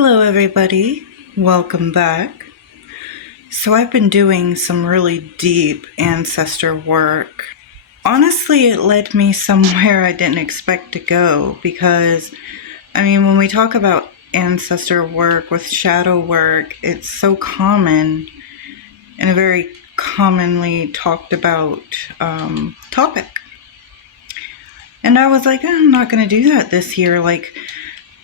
Hello everybody, welcome back. So I've been doing some really deep ancestor work. Honestly, it led me somewhere I didn't expect to go because, when we talk about ancestor work with shadow work, it's so common and a very commonly talked about topic. And I was like, I'm not going to do that this year.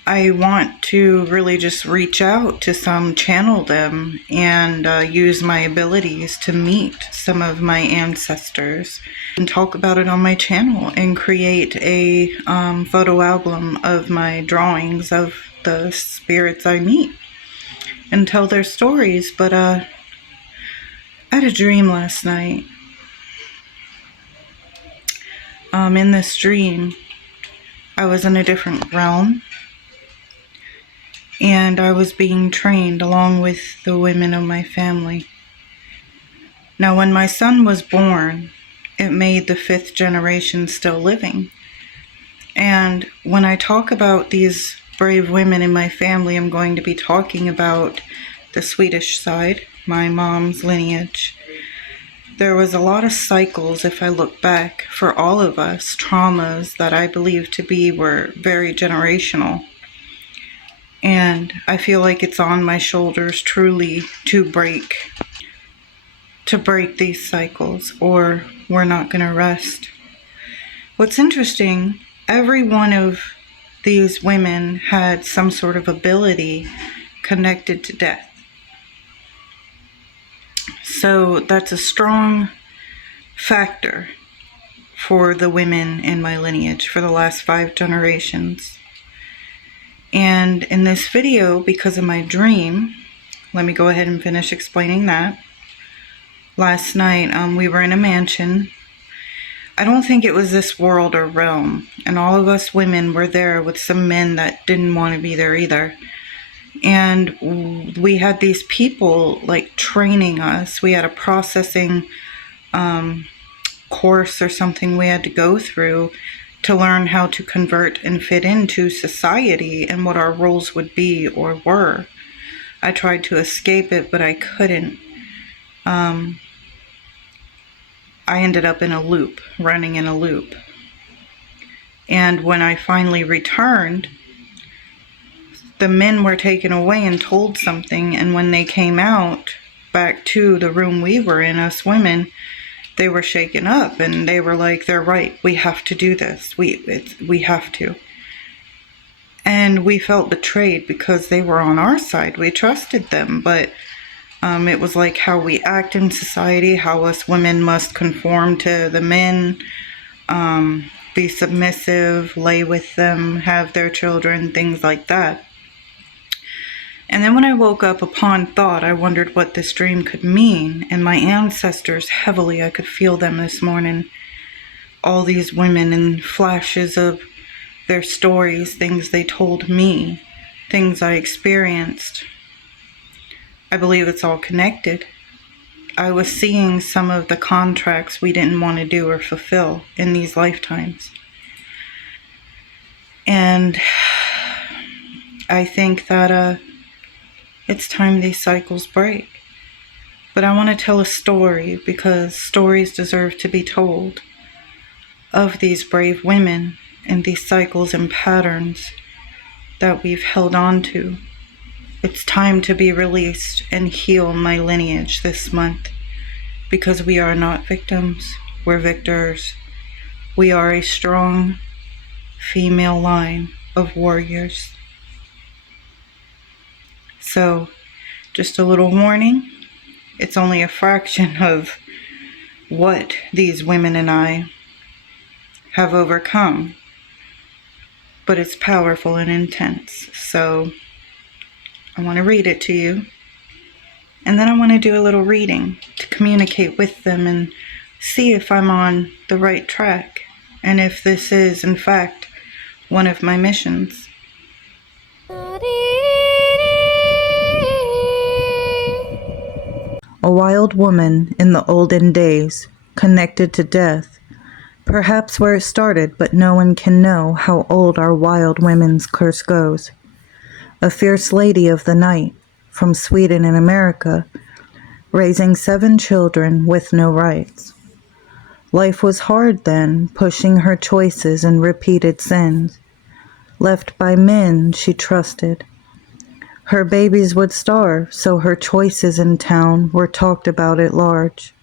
I want to really just reach out to some, channel them, and use my abilities to meet some of my ancestors and talk about it on my channel and create a photo album of my drawings of the spirits I meet and tell their stories. But I had a dream last night. In this dream, I was in a different realm. And I was being trained along with the women of my family. Now, when my son was born, it made the 5th generation still living. And when I talk about these brave women in my family, I'm going to be talking about the Swedish side, my mom's lineage. There was a lot of cycles, if I look back, for all of us, traumas that I believe to be were very generational. And I feel like it's on my shoulders truly to break these cycles, or we're not going to rest. What's interesting, every one of these women had some sort of ability connected to death. So that's a strong factor for the women in my lineage for the last 5 generations. And in this video, because of my dream, let me go ahead and finish explaining that. Last night, we were in a mansion. I don't think it was this world or realm. And all of us women were there with some men that didn't want to be there either. And we had these people training us. We had a processing course or something we had to go through to learn how to convert and fit into society and what our roles would be or were. I tried to escape it, but I couldn't. I ended up in a loop, running in a loop. And when I finally returned, the men were taken away and told something, and when they came out back to the room we were in, us women, they were shaken up and they were like, they're right, we have to do this. We have to. And we felt betrayed because they were on our side. We trusted them, but it was like how we act in society, how us women must conform to the men, be submissive, lay with them, have their children, things like that. And then when I woke up upon thought, I wondered what this dream could mean. And my ancestors, heavily, I could feel them this morning. All these women and flashes of their stories, things they told me, things I experienced. I believe it's all connected. I was seeing some of the contracts we didn't want to do or fulfill in these lifetimes. And I think that it's time these cycles break. But I want to tell a story because stories deserve to be told of these brave women and these cycles and patterns that we've held on to. It's time to be released and heal my lineage this month because we are not victims, we're victors. We are a strong female line of warriors. So, just a little warning, it's only a fraction of what these women and I have overcome, but it's powerful and intense. So, I want to read it to you, and then I want to do a little reading to communicate with them and see if I'm on the right track, and if this is, in fact, one of my missions. A wild woman in the olden days, connected to death, perhaps where it started, but no one can know how old our wild women's curse goes. a fierce lady of the night from Sweden in America, raising 7 children with no rights. Life was hard then, pushing her choices and repeated sins. Left by men she trusted. Her babies would starve, so her choices in town were talked about at large.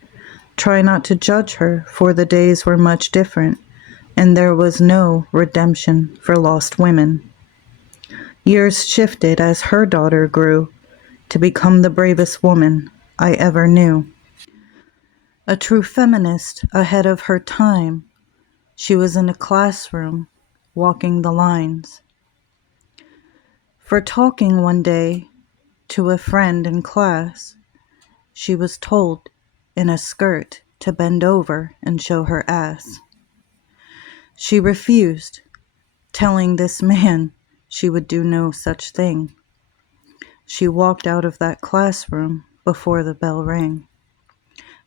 Try not to judge her, for the days were much different, and there was no redemption for lost women. Years shifted as her daughter grew to become the bravest woman I ever knew. A true feminist ahead of her time, she was in a classroom, walking the lines. For talking one day to a friend in class, she was told in a skirt to bend over and show her ass. She refused, telling this man she would do no such thing. She walked out of that classroom before the bell rang,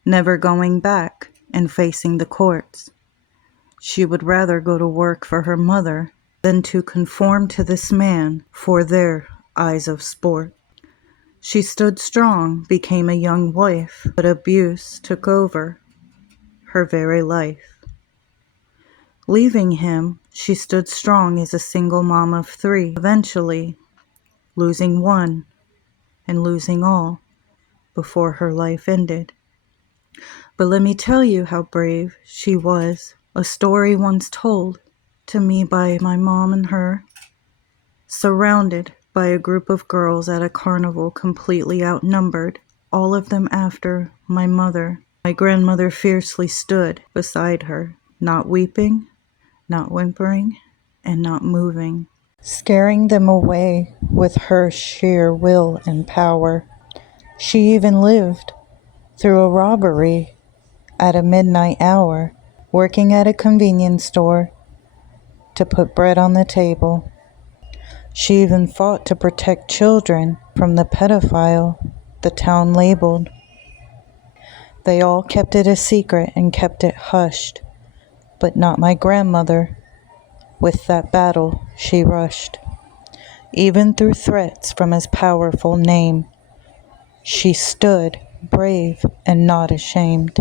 never going back and facing the courts. She would rather go to work for her mother than to conform to this man for their eyes of sport. She stood strong, became a young wife, but abuse took over her very life. Leaving him, she stood strong as a single mom of 3, eventually losing one and losing all before her life ended. But let me tell you how brave she was. A story once told to me by my mom and her, surrounded by a group of girls at a carnival, completely outnumbered, all of them after my mother. My grandmother fiercely stood beside her, not weeping, not whimpering, and not moving, scaring them away with her sheer will and power. She even lived through a robbery at a midnight hour, working at a convenience store to put bread on the table. She even fought to protect children from the pedophile the town labeled. They all kept it a secret and kept it hushed, but not my grandmother. With that battle she rushed. Even through threats from his powerful name, she stood brave and not ashamed.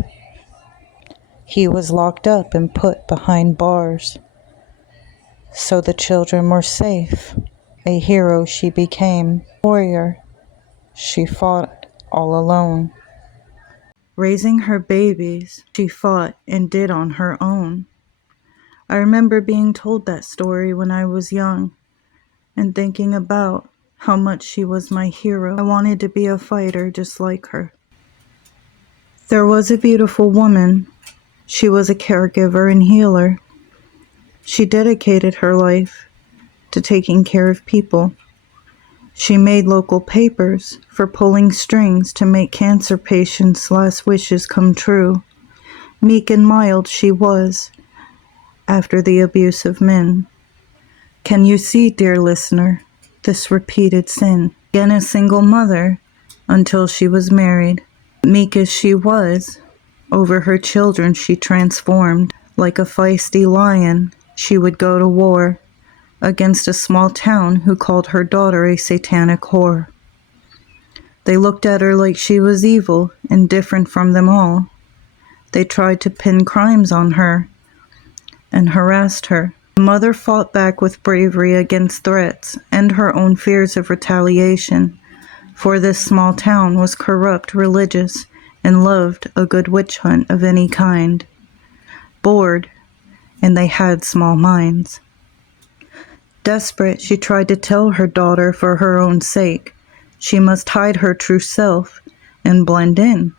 He was locked up and put behind bars, so the children were safe. A hero she became. Warrior, she fought all alone. Raising her babies, she fought and did on her own. I remember being told that story when I was young and thinking about how much she was my hero. I wanted to be a fighter just like her. There was a beautiful woman. She was a caregiver and healer. She dedicated her life to taking care of people. She made local papers for pulling strings to make cancer patients' last wishes come true. Meek and mild she was after the abuse of men. Can you see, dear listener, this repeated sin? Again, a single mother until she was married. Meek as she was, over her children she transformed. Like a feisty lion, she would go to war against a small town who called her daughter a satanic whore. They looked at her like she was evil and different from them all. They tried to pin crimes on her and harassed her. The mother fought back with bravery against threats and her own fears of retaliation, for this small town was corrupt, religious, and loved a good witch hunt of any kind. Bored, and they had small minds. Desperate, she tried to tell her daughter for her own sake she must hide her true self and blend in,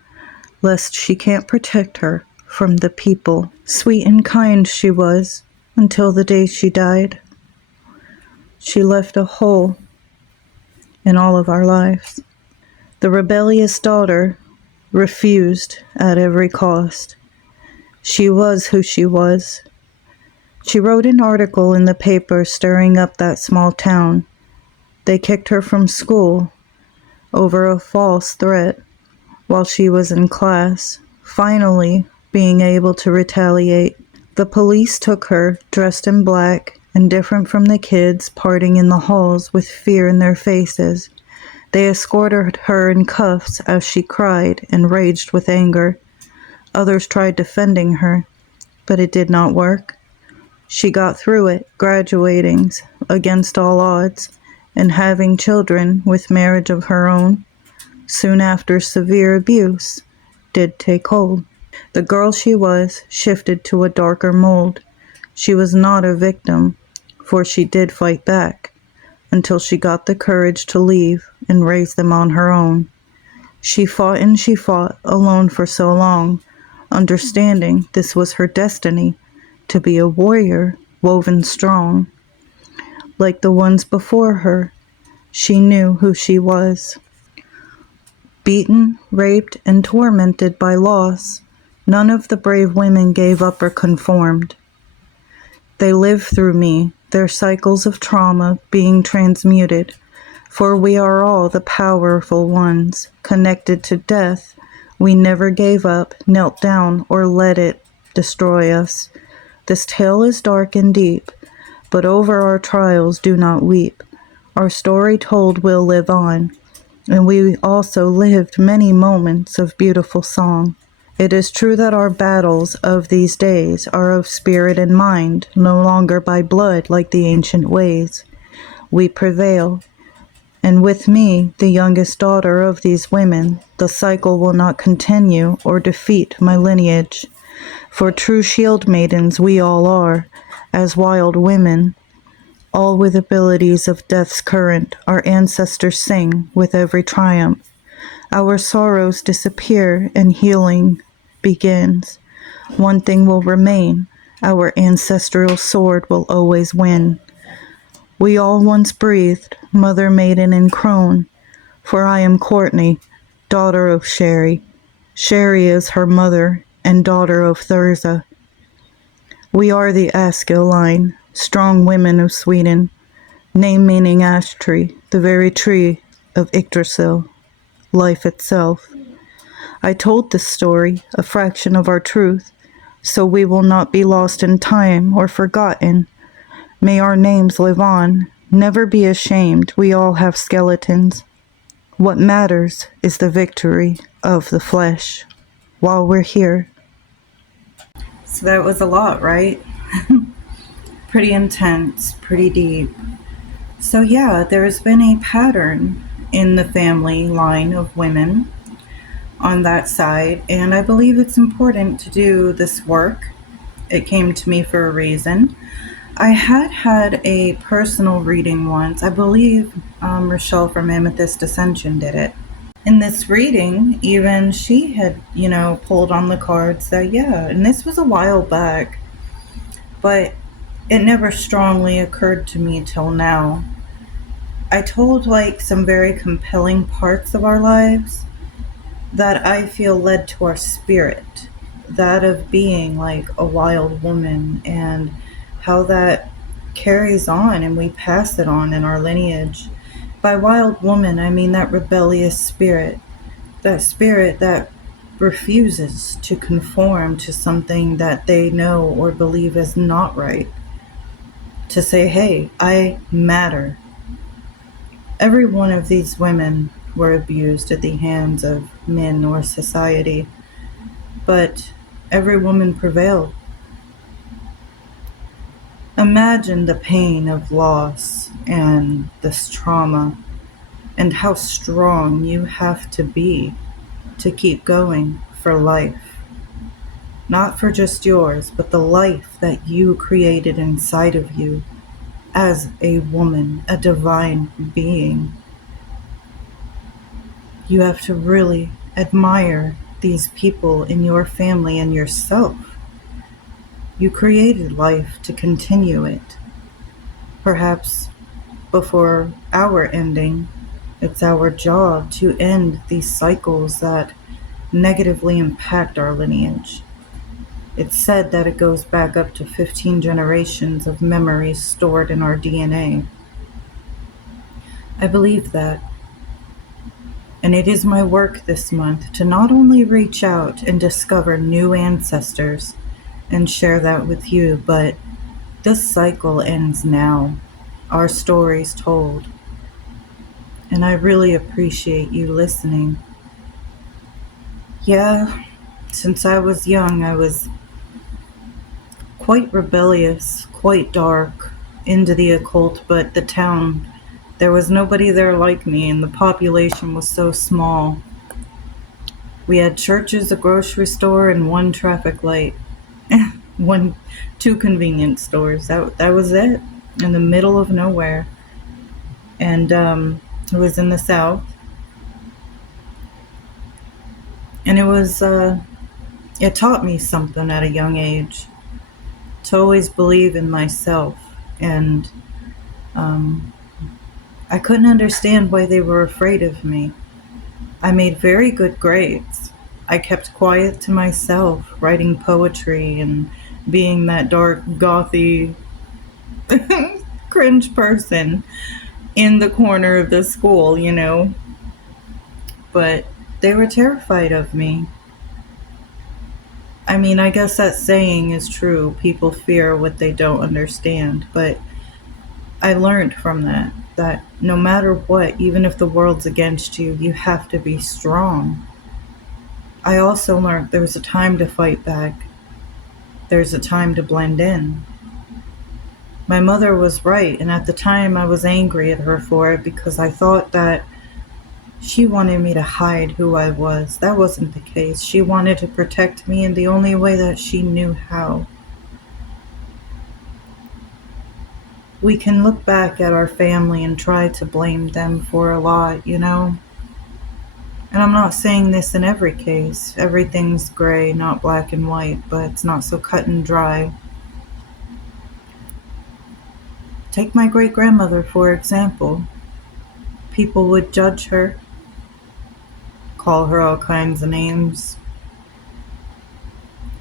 lest she can't protect her from the people. Sweet and kind she was until the day she died. She left a hole in all of our lives. The rebellious daughter refused at every cost. She was who she was. She wrote an article in the paper stirring up that small town. They kicked her from school over a false threat while she was in class, finally being able to retaliate. The police took her, dressed in black, and different from the kids parting in the halls with fear in their faces. They escorted her in cuffs as she cried and raged with anger. Others tried defending her, but it did not work. She got through it, graduating against all odds and having children with marriage of her own. Soon after, severe abuse did take hold. The girl she was shifted to a darker mold. She was not a victim, for she did fight back until she got the courage to leave and raise them on her own. She fought and she fought alone for so long, understanding this was her destiny, to be a warrior woven strong. Like the ones before her, she knew who she was. Beaten, raped, and tormented by loss, none of the brave women gave up or conformed. They lived through me, their cycles of trauma being transmuted, for we are all the powerful ones, connected to death. We never gave up, knelt down, or let it destroy us. This tale is dark and deep, but over our trials do not weep. Our story told will live on, and we also lived many moments of beautiful song. It is true that our battles of these days are of spirit and mind, no longer by blood like the ancient ways. We prevail, and with me, the youngest daughter of these women, the cycle will not continue or defeat my lineage. For true shield maidens we all are, as wild women, all with abilities of death's current. Our ancestors sing with every triumph. Our sorrows disappear and healing begins. One thing will remain, our ancestral sword will always win. We all once breathed, mother, maiden, and crone, for I am Courtney, daughter of Sherry. Sherry is her mother and daughter of Thurza. We are the Askill line, strong women of Sweden, name meaning ash tree, the very tree of Yggdrasil, life itself. I told this story, a fraction of our truth, so we will not be lost in time or forgotten. May our names live on, never be ashamed, we all have skeletons. What matters is the victory of the flesh while we're here. So that was a lot, right? Pretty intense, pretty deep. So yeah, there's been a pattern in the family line of women on that side, and I believe it's important to do this work. It came to me for a reason. I had a personal reading once. I believe Rochelle from Amethyst Ascension did it. In this reading, even she had, pulled on the cards that, and this was a while back, but it never strongly occurred to me till now. I told some very compelling parts of our lives that I feel led to our spirit, that of being like a wild woman, and how that carries on and we pass it on in our lineage. By wild woman, I mean that rebellious spirit that refuses to conform to something that they know or believe is not right. To say, hey, I matter. Every one of these women were abused at the hands of men or society, but every woman prevailed. Imagine the pain of loss and this trauma, and how strong you have to be to keep going for life. Not for just yours, but the life that you created inside of you as a woman, a divine being. You have to really admire these people in your family and yourself. You created life to continue it. Perhaps before our ending, it's our job to end these cycles that negatively impact our lineage. It's said that it goes back up to 15 generations of memories stored in our DNA. I believe that. And it is my work this month to not only reach out and discover new ancestors and share that with you, but This cycle ends now, our stories told, and I really appreciate you listening. Yeah, since I was young, I was quite rebellious, quite dark, into the occult, but the town, there was nobody there like me, and the population was so small. We had churches, a grocery store, and one traffic light. one, two convenience stores. That was it, in the middle of nowhere. And it was in the South, and it taught me something at a young age, to always believe in myself. And um, I couldn't understand why they were afraid of me. I made very good grades. I kept quiet to myself, writing poetry and being that dark, gothy, cringe person in the corner of the school, But they were terrified of me. I mean, I guess that saying is true. People fear what they don't understand. But I learned from that no matter what, even if the world's against you, you have to be strong. I also learned there's a time to fight back. There's a time to blend in. My mother was right, and at the time I was angry at her for it because I thought that she wanted me to hide who I was. That wasn't the case. She wanted to protect me in the only way that she knew how. We can look back at our family and try to blame them for a lot, And I'm not saying this in every case. Everything's gray, not black and white, but it's not so cut and dry. Take my great-grandmother, for example. People would judge her, call her all kinds of names.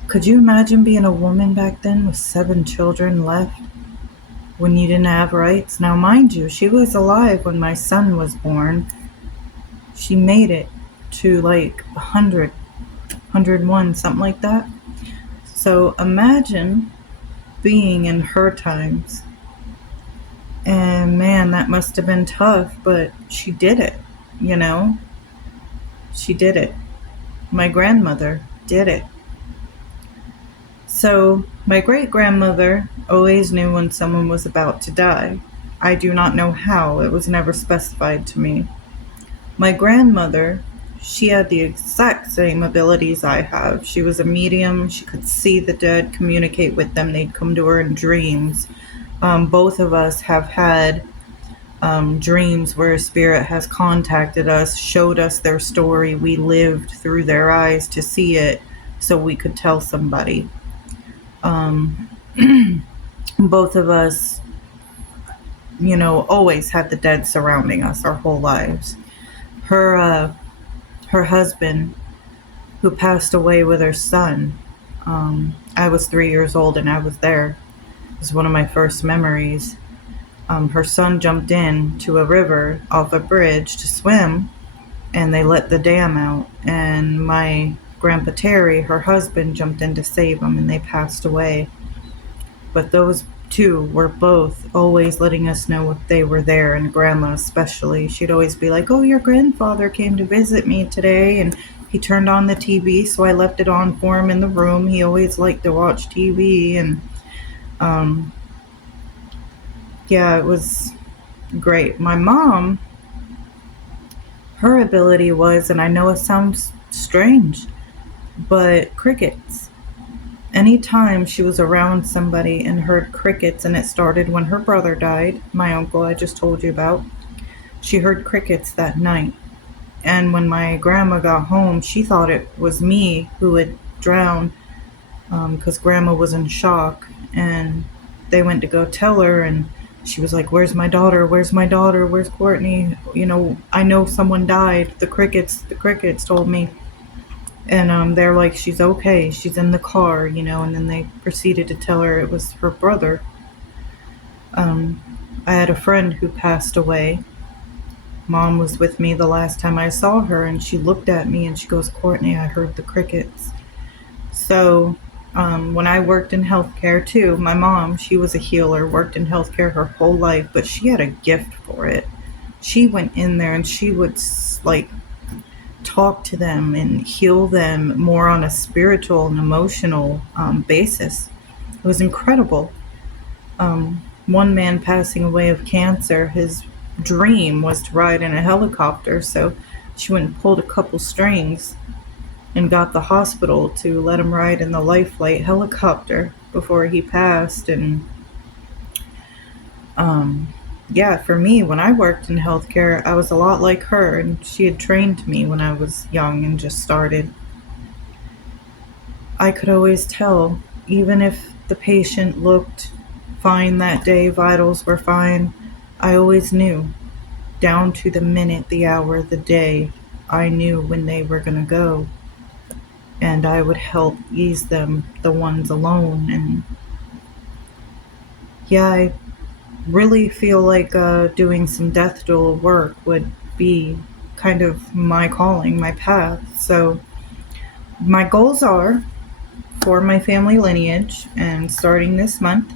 Could you imagine being a woman back then with 7 children left when you didn't have rights? Now, mind you, she was alive when my son was born. She made it to like 100, 101, something like that. So imagine being in her times. And man, that must have been tough, but she did it, She did it. My grandmother did it. So my great-grandmother always knew when someone was about to die. I do not know how. It was never specified to me. My grandmother, she had the exact same abilities I have. She was a medium. She could see the dead, communicate with them. They'd come to her in dreams. Both of us have had dreams where a spirit has contacted us, showed us their story. We lived through their eyes to see it so we could tell somebody. Both of us, always had the dead surrounding us our whole lives. Her husband, who passed away with her son, I was 3 years old and I was there. It was one of my first memories. Her son jumped in to a river off a bridge to swim, and they let the dam out. And my Grandpa Terry, her husband, jumped in to save him, and they passed away. But those two were both always letting us know if they were there, and Grandma especially. She'd always be like, "Oh, your grandfather came to visit me today, and he turned on the TV, so I left it on for him in the room. He always liked to watch TV." And yeah, it was great. My mom, her ability was, and I know it sounds strange, but crickets. Anytime she was around somebody and heard crickets, and it started when her brother died, my uncle I just told you about, she heard crickets that night. And when my grandma got home, she thought it was me who had drowned, because Grandma was in shock. And they went to go tell her, and she was like, "Where's my daughter? Where's my daughter? Where's Courtney? I know someone died. The crickets told me." And they're like, "She's okay. She's in the car," and then they proceeded to tell her it was her brother. I had a friend who passed away. Mom was with me the last time I saw her, and she looked at me and she goes, "Courtney, I heard the crickets." So When I worked in healthcare too, my mom, she was a healer, worked in healthcare her whole life, but she had a gift for it. She went in there and she would like talk to them and heal them more on a spiritual and emotional basis. It was incredible. One man passing away of cancer, his dream was to ride in a helicopter, so she went and pulled a couple strings and got the hospital to let him ride in the life flight helicopter before he passed. And yeah, for me, when I worked in healthcare, I was a lot like her, and she had trained me when I was young and just started. I could always tell, even if the patient looked fine that day, vitals were fine, I always knew, down to the minute, the hour, the day, I knew when they were going to go. And I would help ease them, the ones alone. And yeah, I really feel like doing some death duel work would be kind of my calling, my path. So my goals are for my family lineage, and starting this month,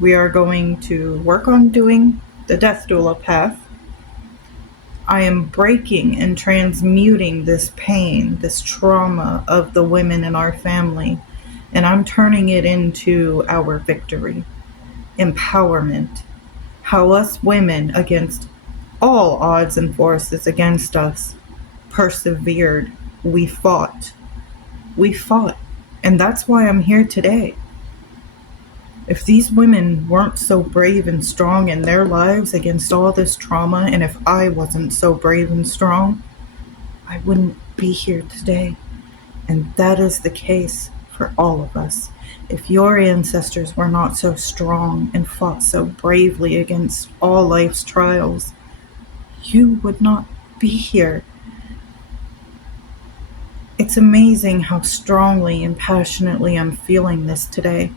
we are going to work on doing the death doula path. I am breaking and transmuting this pain, this trauma of the women in our family, and I'm turning it into our victory, empowerment. How us women, against all odds and forces against us, persevered. We fought. We fought. And that's why I'm here today. If these women weren't so brave and strong in their lives against all this trauma, and if I wasn't so brave and strong, I wouldn't be here today. And that is the case for all of us. If your ancestors were not so strong and fought so bravely against all life's trials, you would not be here. It's amazing how strongly and passionately I'm feeling this today.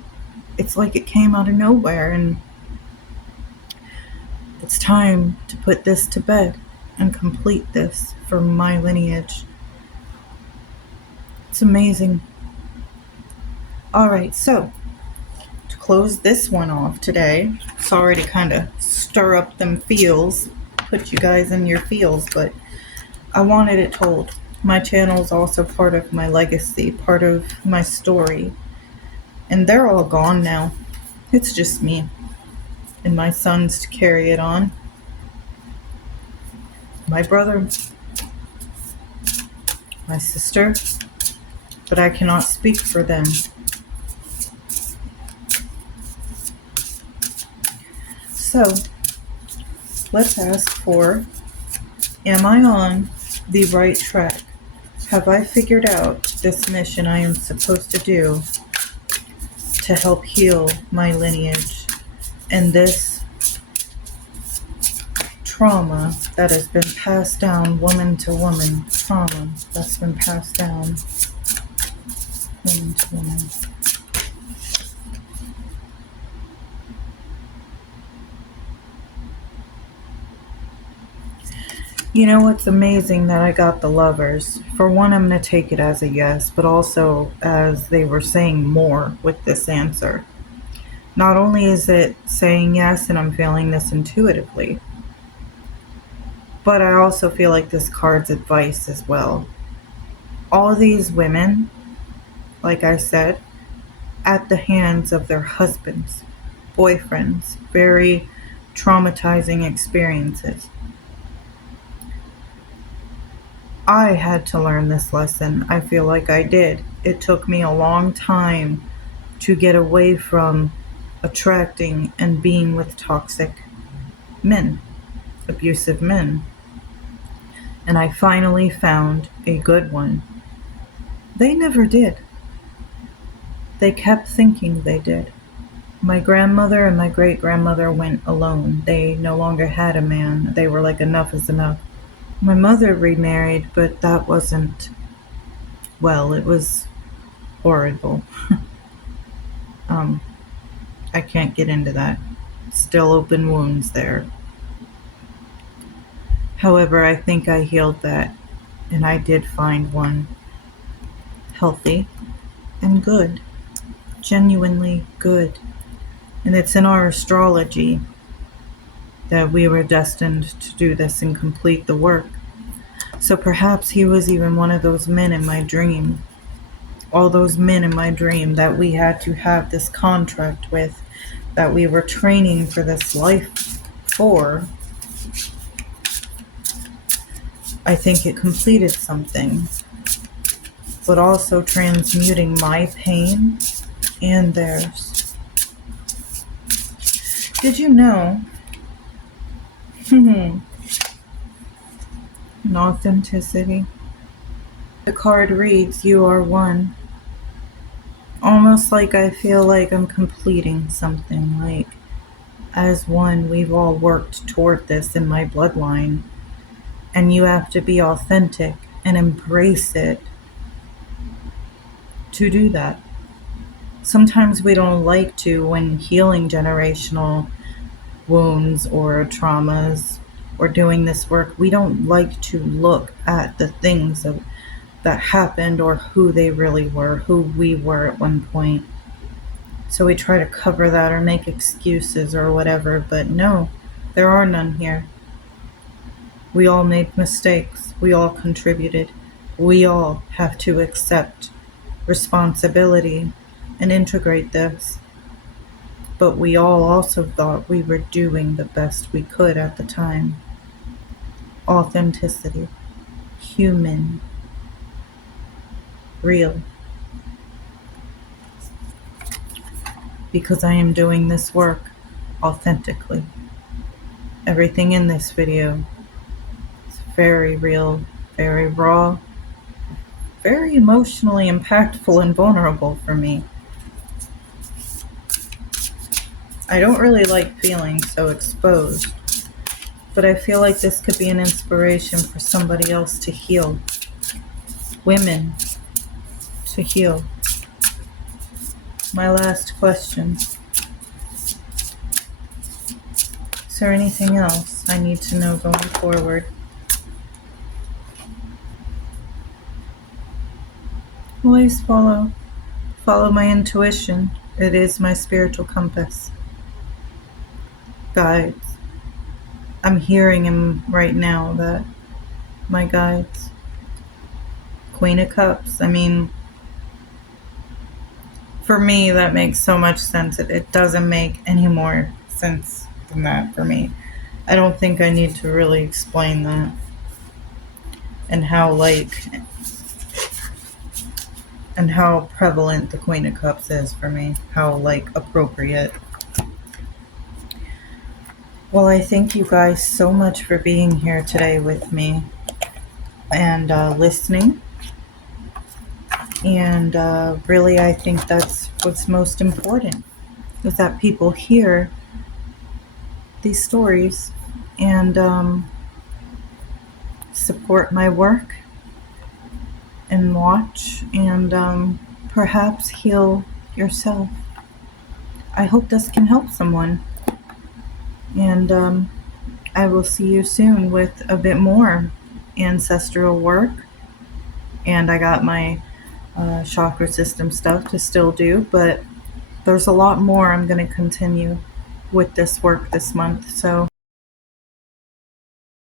It's like it came out of nowhere, and it's time to put this to bed and complete this for my lineage. It's amazing. Alright, so to close this one off today, sorry to kind of stir up them feels, put you guys in your feels, but I wanted it told. My channel is also part of my legacy, part of my story. And they're all gone now. It's just me and my sons to carry it on. My brother, my sister, but I cannot speak for them. So, let's ask for, am I on the right track? Have I figured out this mission I am supposed to do to help heal my lineage and this trauma that has been passed down, woman to woman, trauma that's been passed down, woman to woman. You know, it's amazing that I got the lovers. For one, I'm going to take it as a yes, but also as they were saying more with this answer. Not only is it saying yes, and I'm feeling this intuitively, but I also feel like this card's advice as well. All these women, like I said, at the hands of their husbands, boyfriends, very traumatizing experiences. I had to learn this lesson. I feel like I did. It took me a long time to get away from attracting and being with toxic men, abusive men. And I finally found a good one. They never did. They kept thinking they did. My grandmother and my great-grandmother went alone. They no longer had a man. They were like, enough is enough. My mother remarried, but that wasn't, well, it was horrible. I can't get into that. Still open wounds there. However, I think I healed that, and I did find one healthy and good. genuinely good. And it's in our astrology that we were destined to do this and complete the work. So perhaps he was even one of those men in my dream. All those men in my dream that we had to have this contract with, that we were training for this life for. I think it completed something, but also transmuting my pain and theirs. Did you know? An authenticity. The card reads, "You are one." Almost like I feel like I'm completing something, like as one, we've all worked toward this in my bloodline. And you have to be authentic and embrace it to do that. Sometimes we don't like to, when healing generational wounds or traumas or doing this work, we don't like to look at the things that happened or who they really were, who we were at one point. So we try to cover that or make excuses or whatever, but no, there are none here. We all made mistakes. We all contributed. We all have to accept responsibility and integrate this. But we all also thought we were doing the best we could at the time. Authenticity. Human. Real. Because I am doing this work authentically. Everything in this video is very real, very raw, very emotionally impactful and vulnerable for me. I don't really like feeling so exposed, but I feel like this could be an inspiration for somebody else to heal. Women to heal. My last question. Is there anything else I need to know going forward? Always follow my intuition. It is my spiritual compass. Guides. I'm hearing him right now, that my guides. Queen of Cups. I mean, for me, that makes so much sense. It doesn't make any more sense than that for me. I don't think I need to really explain that. And how prevalent the Queen of Cups is for me. How appropriate. Well, I thank you guys so much for being here today with me and listening. And really, I think that's what's most important, is that people hear these stories and support my work and watch and perhaps heal yourself. I hope this can help someone. And I will see you soon with a bit more ancestral work. And I got my chakra system stuff to still do, but there's a lot more I'm going to continue with this work this month. So